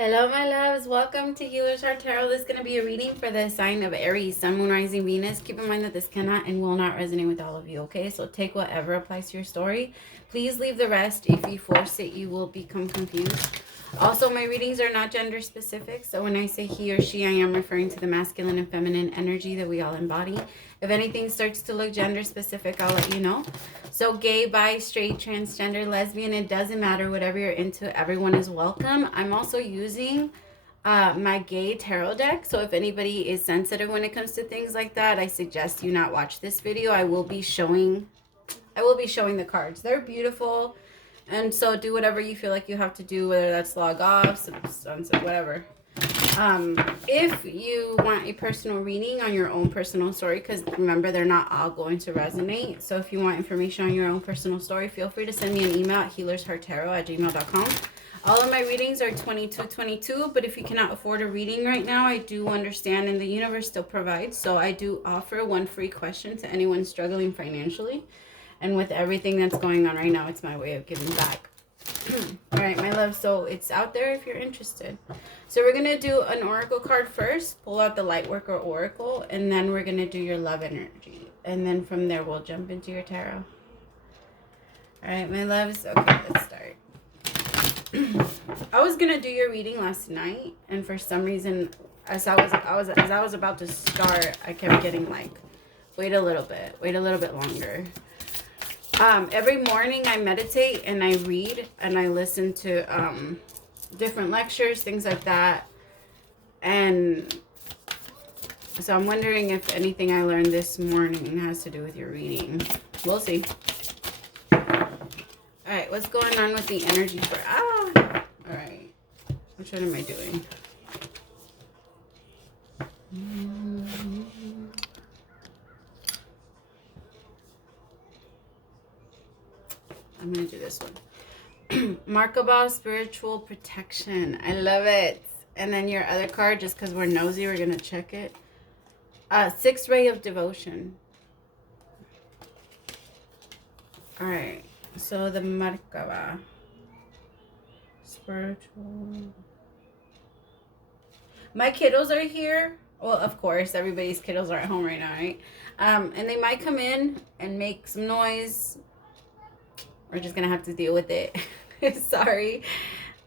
Hello, my loves. Welcome to HealersHeartTarot. This is going to be a reading for the sign of Aries, Sun, Moon, Rising, Venus. Keep in mind that this cannot and will not resonate with all of you, okay? So take whatever applies to your story. Please leave the rest. If you force it, you will become confused. Also, my readings are not gender specific. So when I say he or she, I am referring to the masculine and feminine energy that we all embody. If anything starts to look gender specific, I'll let you know. So gay, bi, straight, transgender, lesbian, it doesn't matter. Whatever you're into, everyone is welcome. I'm also using my gay tarot deck. So if anybody is sensitive when it comes to things like that, I suggest you not watch this video. I will be showing the cards. They're beautiful. And so do whatever you feel like you have to do, whether that's log off, sunset, whatever. If you want a personal reading on your own personal story, because remember, they're not all going to resonate. So if you want information on your own personal story, feel free to send me an email at healershearttarot@gmail.com. All of my readings are 2222, but if you cannot afford a reading right now, I do understand, and the universe still provides. So I do offer one free question to anyone struggling financially. And with everything that's going on right now, it's my way of giving back. All right, my love, so it's out there if you're interested. So we're going to do an oracle card first, pull out the Lightworker Oracle, and then we're going to do your love energy. And then from there, we'll jump into your tarot. All right, my loves, okay, let's start. I was going to do your reading last night, and for some reason, as I was about to start, I kept getting like, wait a little bit longer. Every morning I meditate and I read and I listen to different lectures, things like that. And so I'm wondering if anything I learned this morning has to do with your reading. We'll see. All right, what's going on with the energy for... all right. Which one am I doing? I'm going to do this one. Merkaba, spiritual protection. I love it. And then your other card, just because we're nosy, we're going to check it. Sixth ray of devotion. All right. So the Merkaba. Spiritual. My kiddos are here. Well, of course, everybody's kiddos are at home right now, right? And they might come in and make some noise. We're just gonna have to deal with it. Sorry.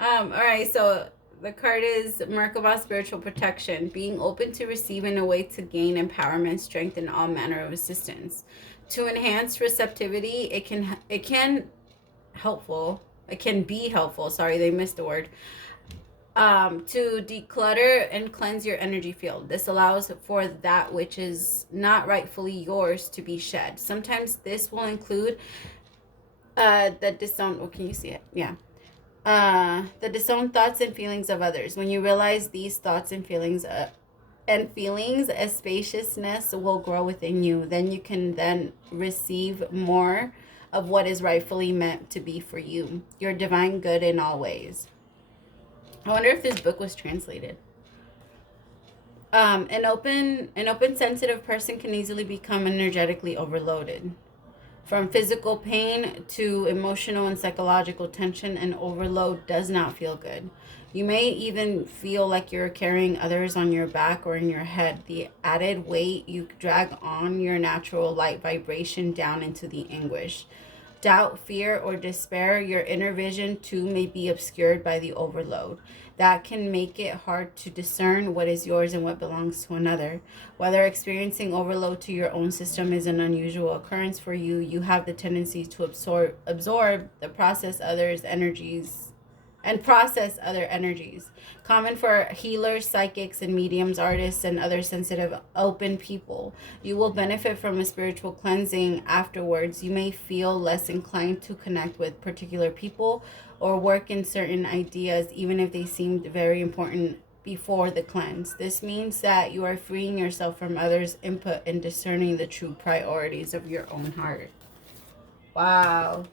All right, so the card is Merkaba, spiritual protection, being open to receive in a way to gain empowerment, strength, and all manner of assistance. To enhance receptivity, it can be helpful. Sorry, they missed the word. To declutter and cleanse your energy field. This allows for that which is not rightfully yours to be shed. Sometimes this will include the disowned, can you see it? Yeah. The disowned thoughts and feelings of others. When you realize these thoughts and feelings, a spaciousness will grow within you. Then you can then receive more of what is rightfully meant to be for you. Your divine good in all ways. I wonder if this book was translated. An open, sensitive person can easily become energetically overloaded. From physical pain to emotional and psychological tension, and overload does not feel good. You may even feel like you're carrying others on your back or in your head. The added weight, you drag on your natural light vibration down into the anguish. Doubt, fear, or despair, your inner vision too may be obscured by the overload. That can make it hard to discern what is yours and what belongs to another. Whether experiencing overload to your own system is an unusual occurrence for you, you have the tendency to absorb process other energies. Common for healers, psychics, and mediums, artists, and other sensitive, open people. You will benefit from a spiritual cleansing afterwards. You may feel less inclined to connect with particular people or work in certain ideas, even if they seemed very important before the cleanse. This means that you are freeing yourself from others' input and discerning the true priorities of your own heart. Wow.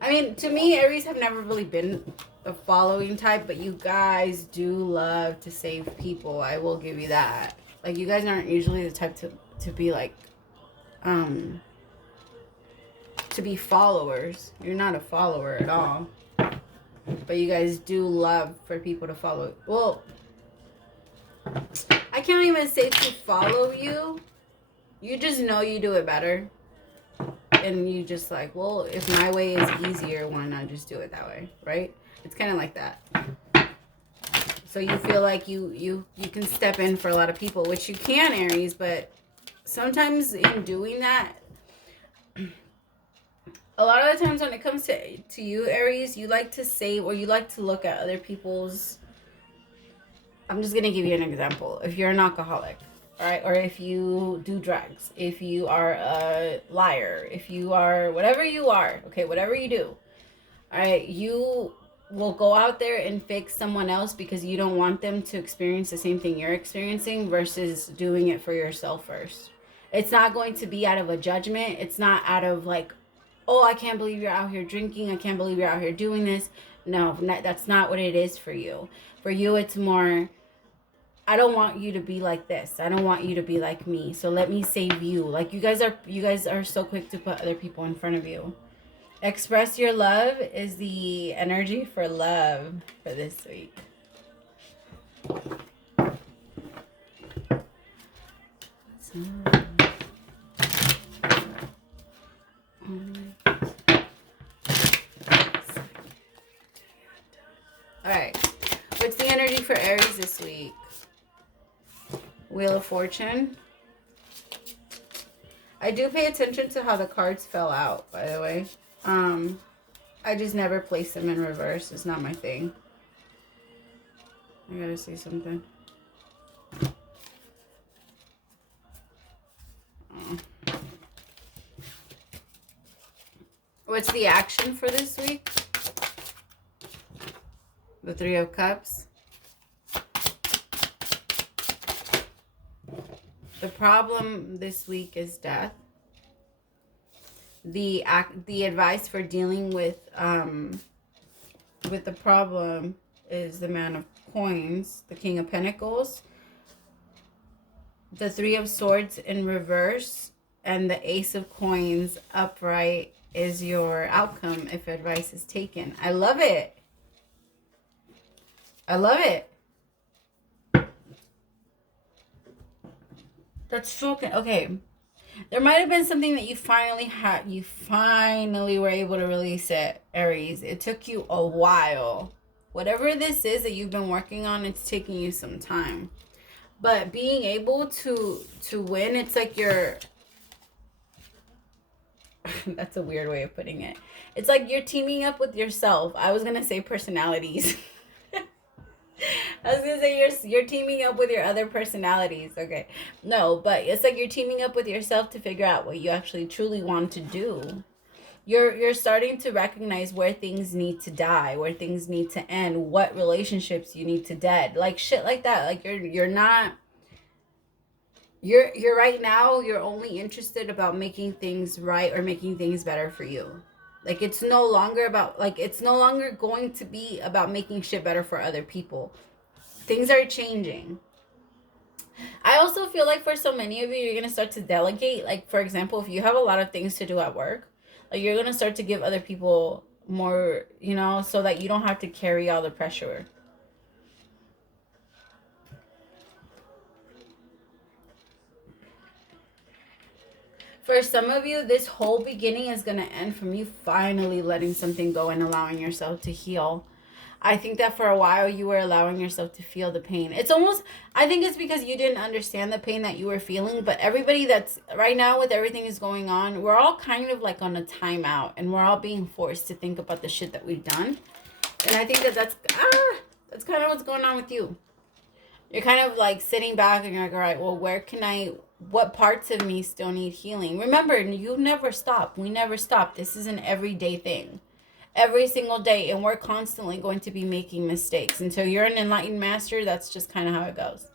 I mean, to me, Aries have never really been a following type, but you guys do love to save people. I will give you that. Like, you guys aren't usually the type to be like, to be followers. You're not a follower at all. But you guys do love for people to follow. Well, I can't even say to follow you. You just know you do it better. And you just like, well, if my way is easier, why not just do it that way, right? It's kind of like that. So you feel like you can step in for a lot of people, which you can, Aries, but sometimes in doing that, a lot of the times when it comes to you, Aries, you like to save, or you like to look at other people's. I'm just going to give you an example. If you're an alcoholic, all right, or if you do drugs, if you are a liar, if you are whatever you are, okay, whatever you do, all right, you will go out there and fix someone else because you don't want them to experience the same thing you're experiencing versus doing it for yourself first. It's not going to be out of a judgment. It's not out of like, oh, I can't believe you're out here drinking. I can't believe you're out here doing this. No, that's not what it is for you. For you, it's more, I don't want you to be like this. I don't want you to be like me. So let me save you. Like you guys are so quick to put other people in front of you. Express your love is the energy for love for this week. Alright. What's the energy for Aries this week? Wheel of Fortune. I do pay attention to how the cards fell out, by the way. I just never place them in reverse. It's not my thing. I gotta say something. Oh. What's the action for this week? The Three of Cups. The problem this week is death. The advice for dealing with the problem is the Man of Coins, the King of Pentacles, the Three of Swords in reverse, and the Ace of Coins upright is your outcome if advice is taken. I love it. I love it. That's fucking okay. There might have been something that you finally were able to release it, Aries. It took you a while. Whatever this is that you've been working on, it's taking you some time. But being able to win, it's like you're that's a weird way of putting it. It's like you're teaming up with yourself. I was gonna say personalities. I was gonna say you're teaming up with your other personalities. Okay, no, but it's like you're teaming up with yourself to figure out what you actually truly want to do. You're starting to recognize where things need to die, where things need to end, what relationships you need to dead, like shit like that. Like you're right now. You're only interested about making things right or making things better for you. Like it's no longer going to be about making shit better for other people. Things are changing. I also feel like for so many of you, you're going to start to delegate. Like, for example, if you have a lot of things to do at work, like you're going to start to give other people more, so that you don't have to carry all the pressure. For some of you, this whole beginning is going to end from you finally letting something go and allowing yourself to heal. I think that for a while you were allowing yourself to feel the pain. It's almost, I think it's because you didn't understand the pain that you were feeling. But everybody that's right now with everything is going on, we're all kind of like on a timeout. And we're all being forced to think about the shit that we've done. And I think that's kind of what's going on with you. You're kind of like sitting back and you're like, all right, well, what parts of me still need healing? Remember, you never stop. We never stop. This is an everyday thing. Every single day. And we're constantly going to be making mistakes. Until you're an enlightened master, that's just kind of how it goes.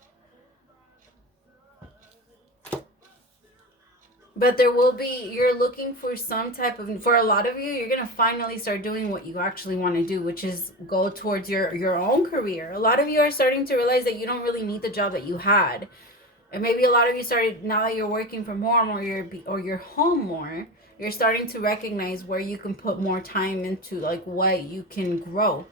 But there will be, you're looking for some type of, for a lot of you, you're going to finally start doing what you actually want to do, which is go towards your own career. A lot of you are starting to realize that you don't really need the job that you had. And maybe a lot of you started, now that you're working from home or you're home more, you're starting to recognize where you can put more time into, like what you can grow.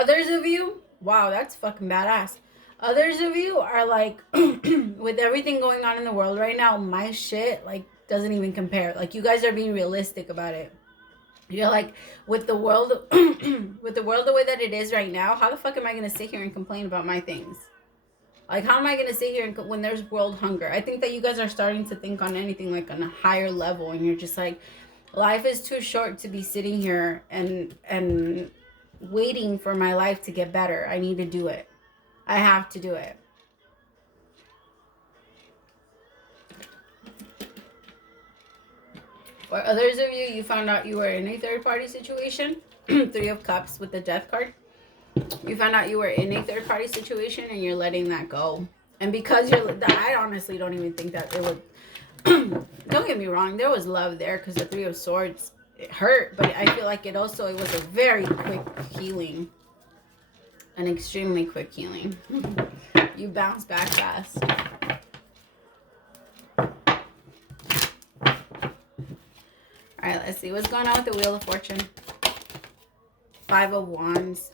Others of you, wow, that's fucking badass. Others of you are like, with everything going on in the world right now, my shit, like, doesn't even compare. Like, you guys are being realistic about it. You're like, with the world, with the world the way that it is right now, how the fuck am I going to sit here and complain about my things? Like, how am I going to sit here and when there's world hunger? I think that you guys are starting to think on anything like on a higher level, and you're just like, life is too short to be sitting here and waiting for my life to get better. I need to do it. I have to do it. For others of you, you found out you were in a third-party situation. Three of Cups with the Death card. You found out you were in a third-party situation and you're letting that go. And because I honestly don't even think that it would... Don't get me wrong, there was love there because the Three of Swords, it hurt. But I feel like it was a very quick healing. An extremely quick healing. You bounce back fast. Alright, let's see what's going on with the Wheel of Fortune. Five of Wands.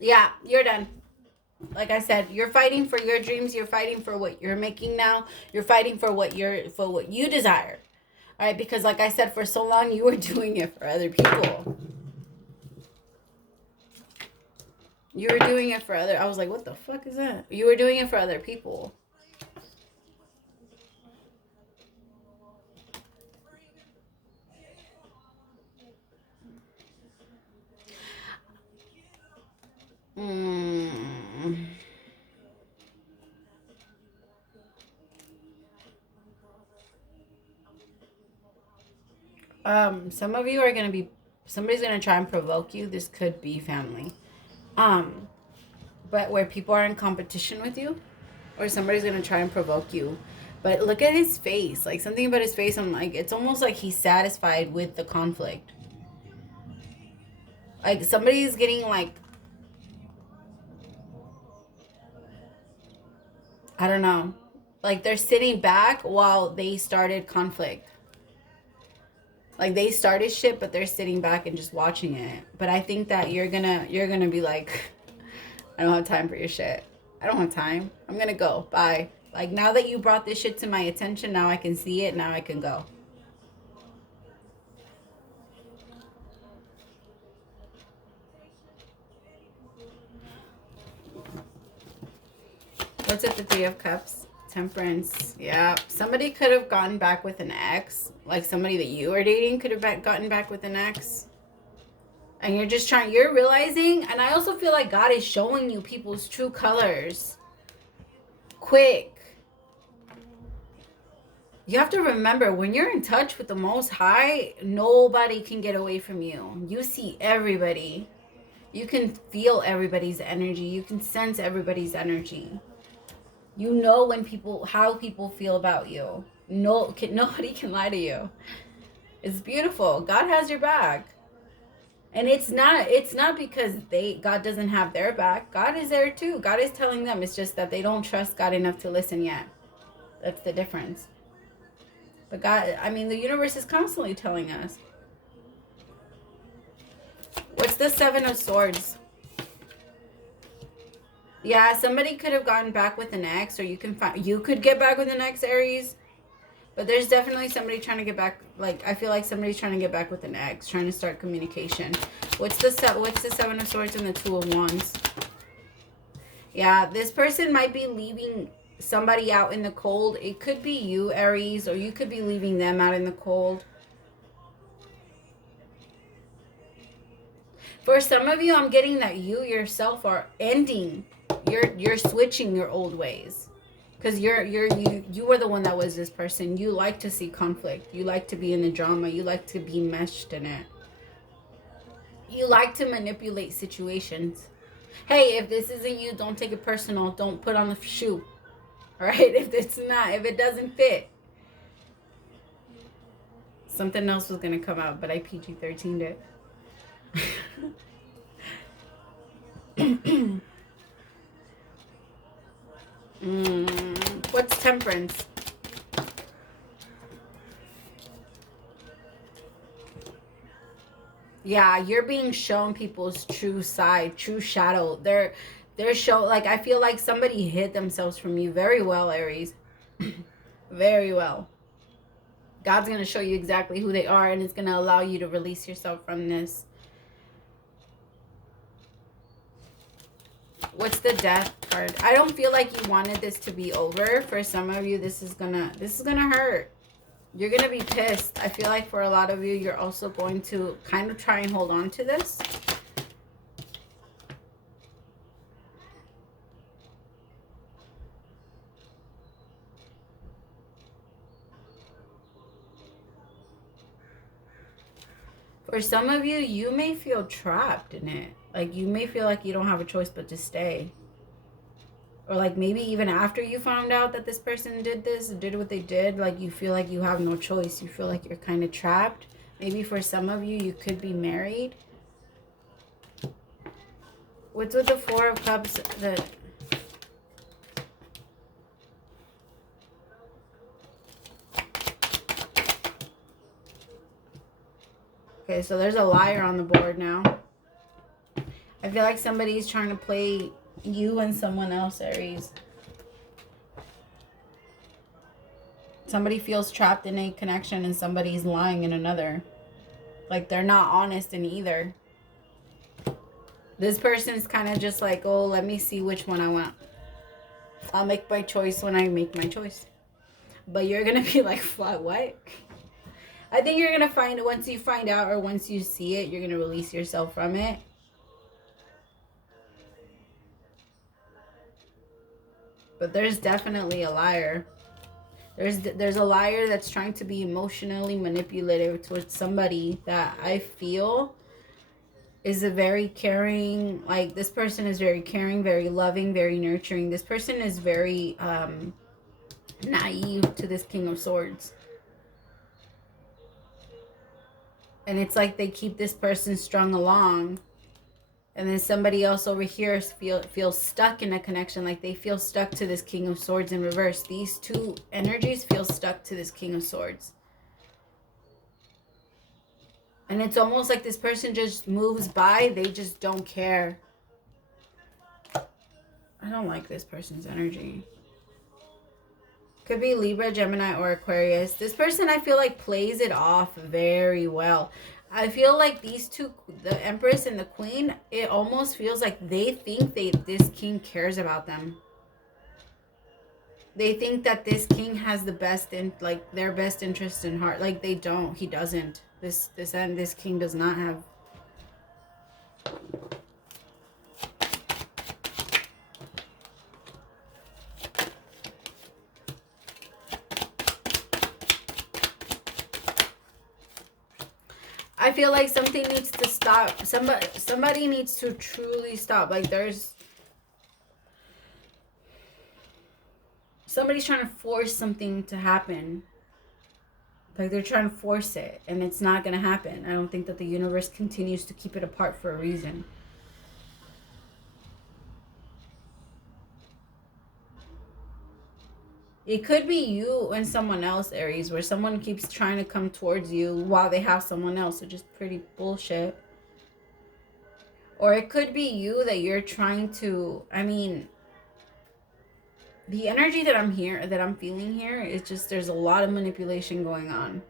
Yeah, you're done. Like I said, you're fighting for your dreams. You're fighting for what you're making now. You're fighting for what you desire. All right, because like I said, for so long you were doing it for other people. You were doing it for I was like, what the fuck is that? You were doing it for other people. Some of you are going to be, somebody's going to try and provoke you. This could be family. But where people are in competition with you, or somebody's going to try and provoke you. But look at his face. Like, something about his face, I'm like, it's almost like he's satisfied with the conflict. Like, somebody's getting, like, I don't know. Like, they're sitting back while they started conflict. Like, they started shit, but they're sitting back and just watching it. But I think that you're gonna be like, I don't have time for your shit. I don't have time. I'm gonna go. Bye. Like, now that you brought this shit to my attention, now I can see it. Now I can go. What's at the Three of Cups? Temperance. Yeah. Somebody could have gotten back with an ex. Like, somebody that you were dating could have gotten back with an ex. And you're just you're realizing, and I also feel like God is showing you people's true colors. Quick. You have to remember, when you're in touch with the Most High, nobody can get away from you. You see everybody. You can feel everybody's energy. You can sense everybody's energy. You know how people feel about you. Nobody can lie to you. It's beautiful. God has your back. And it's not because God doesn't have their back. God is there too. God is telling them. It's just that they don't trust God enough to listen yet. That's the difference. But God, I mean, the universe is constantly telling us. What's the Seven of Swords? Yeah, somebody could have gotten back with an ex, or you could get back with an ex, Aries. But there's definitely somebody trying to get back. Like, I feel like somebody's trying to get back with an ex, trying to start communication. What's the Seven of Swords and the Two of Wands? Yeah, this person might be leaving somebody out in the cold. It could be you, Aries, or you could be leaving them out in the cold. For some of you, I'm getting that you yourself are ending. You're switching your old ways. Because you were the one that was this person. You like to see conflict. You like to be in the drama. You like to be meshed in it. You like to manipulate situations. Hey, if this isn't you, don't take it personal. Don't put on the shoe. All right? If it doesn't fit. Something else was going to come out, but I PG-13'd it. What's Temperance? Yeah, you're being shown people's true side, true shadow. They're show, like, I feel like somebody hid themselves from you very well, Aries. Very well. God's going to show you exactly who they are, and it's going to allow you to release yourself from this. What's the Death card? I don't feel like you wanted this to be over. For some of you, this is gonna hurt. You're gonna be pissed. I feel like for a lot of you, you're also going to kind of try and hold on to this. For some of you, you may feel trapped in it. Like, you may feel like you don't have a choice but to stay. Or like maybe even after you found out that this person did this, did what they did, like you feel like you have no choice. You feel like you're kind of trapped. Maybe for some of you, you could be married. What's with the Four of Cups? Okay, so there's a liar on the board now. I feel like somebody's trying to play you and someone else, Aries. Somebody feels trapped in a connection and somebody's lying in another. Like they're not honest in either. This person's kind of just like, oh, let me see which one I want. I'll make my choice when I make my choice. But you're going to be like, what? I think you're going to find, once you find out or once you see it, you're going to release yourself from it. But there's definitely a liar. There's a liar that's trying to be emotionally manipulative towards somebody that I feel is a very caring, like this person is very caring, very loving, very nurturing. This person is very naive to this King of Swords. And it's like they keep this person strung along. And then somebody else over here feels stuck in a connection, like they feel stuck to this King of Swords in reverse. These two energies feel stuck to this King of Swords. And it's almost like this person just moves by. They just don't care. I don't like this person's energy. Could be Libra, Gemini, or Aquarius. This person, I feel like, plays it off very well. I feel like these two, the Empress and the Queen, it almost feels like they think this king cares about them. They think that this king has the best in, like, their best interest in heart. Like, they don't. He doesn't. This king does not have. I feel like something needs to stop. Somebody needs to truly stop. Like somebody's trying to force something to happen. Like they're trying to force it and it's not going to happen. I don't think that the universe continues to keep it apart for a reason. It could be you and someone else, Aries, where someone keeps trying to come towards you while they have someone else, which is pretty bullshit. Or it could be you that you're trying to, I mean, the energy that I'm feeling here is just, there's a lot of manipulation going on.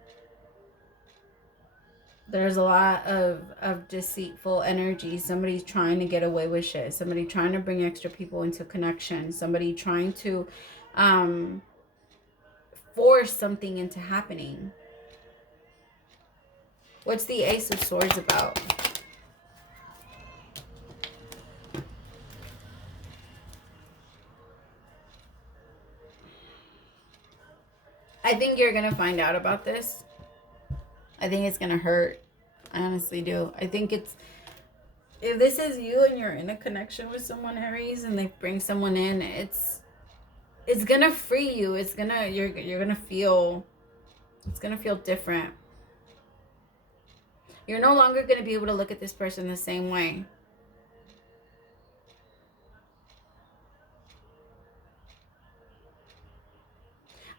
There's a lot of deceitful energy. Somebody's trying to get away with shit. Somebody trying to bring extra people into connection. Somebody trying to force something into happening. What's the Ace of Swords about? I think you're going to find out about this. I think it's going to hurt. I honestly do. I think it's, if this is you and you're in a connection with someone, Aries, and they bring someone in, it's gonna free you. It's gonna, you're gonna feel, it's gonna feel different. You're no longer going to be able to look at this person the same way.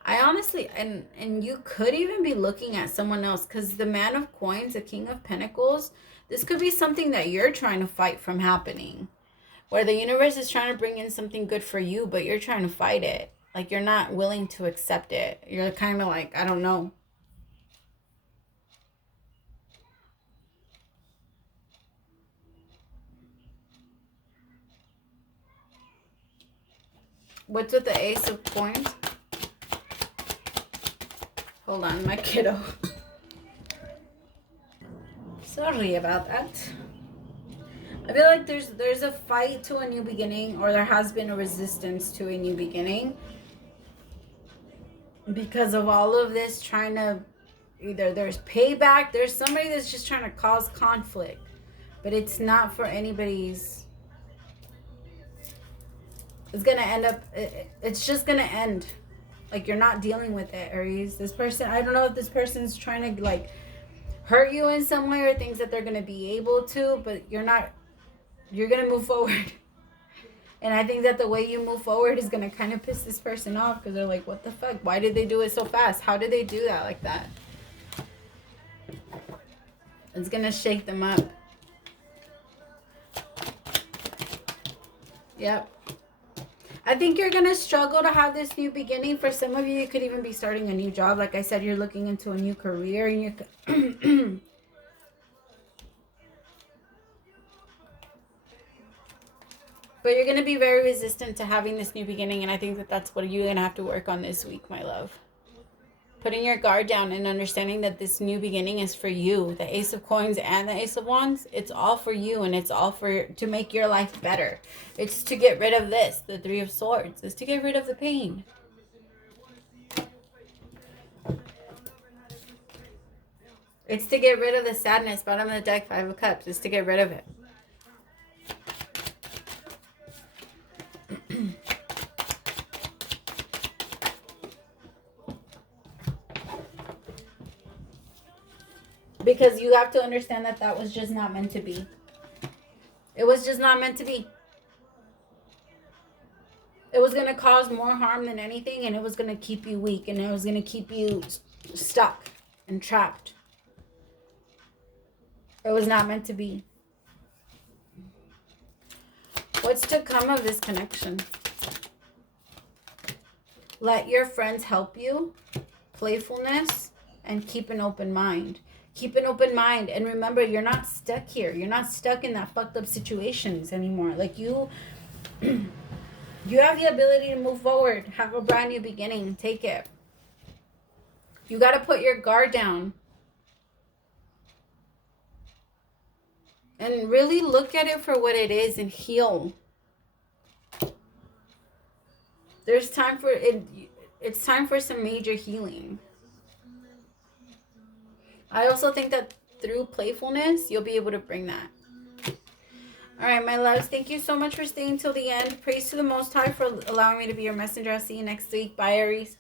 I honestly, and you could even be looking at someone else, because the Man of Coins, the King of Pentacles, this could be something that you're trying to fight from happening, where the universe is trying to bring in something good for you, but you're trying to fight it. Like, you're not willing to accept it. You're kind of like, I don't know. What's with the Ace of Coins? Hold on, my kiddo. Sorry about that. I feel like there's a fight to a new beginning, or there has been a resistance to a new beginning. Because of all of this trying to, either there's payback, there's somebody that's just trying to cause conflict. But it's not for anybody's, it's going to end up, it's just going to end. Like, you're not dealing with it, Aries. This person, I don't know if this person's trying to, like, hurt you in some way, or things that they're going to be able to, but you're not, you're going to move forward. And I think that the way you move forward is going to kind of piss this person off, because they're like, what the fuck? Why did they do it so fast? How did they do that like that? It's going to shake them up. Yep. I think you're going to struggle to have this new beginning. For some of you, you could even be starting a new job. Like I said, you're looking into a new career. And you're but you're going to be very resistant to having this new beginning. And I think that that's what you're going to have to work on this week, my love. Putting your guard down and understanding that this new beginning is for you. The Ace of Coins and the Ace of Wands, it's all for you, and it's all for to make your life better. It's to get rid of this, the Three of Swords. It's to get rid of the pain. It's to get rid of the sadness. Bottom of the deck, Five of Cups. It's to get rid of it. Because you have to understand that that was just not meant to be. It was just not meant to be. It was going to cause more harm than anything, and it was going to keep you weak, and it was going to keep you stuck and trapped. It was not meant to be. What's to come of this connection? Let your friends help you. Playfulness, and keep an open mind. Keep an open mind, and remember, you're not stuck here. You're not stuck in that fucked up situations anymore. Like, you you have the ability to move forward, have a brand new beginning. Take it. You got to put your guard down and really look at it for what it is and heal. There's time for it. It's time for some major healing. I also think that through playfulness, you'll be able to bring that. All right, my loves, thank you so much for staying till the end. Praise to the Most High for allowing me to be your messenger. I'll see you next week. Bye, Aries.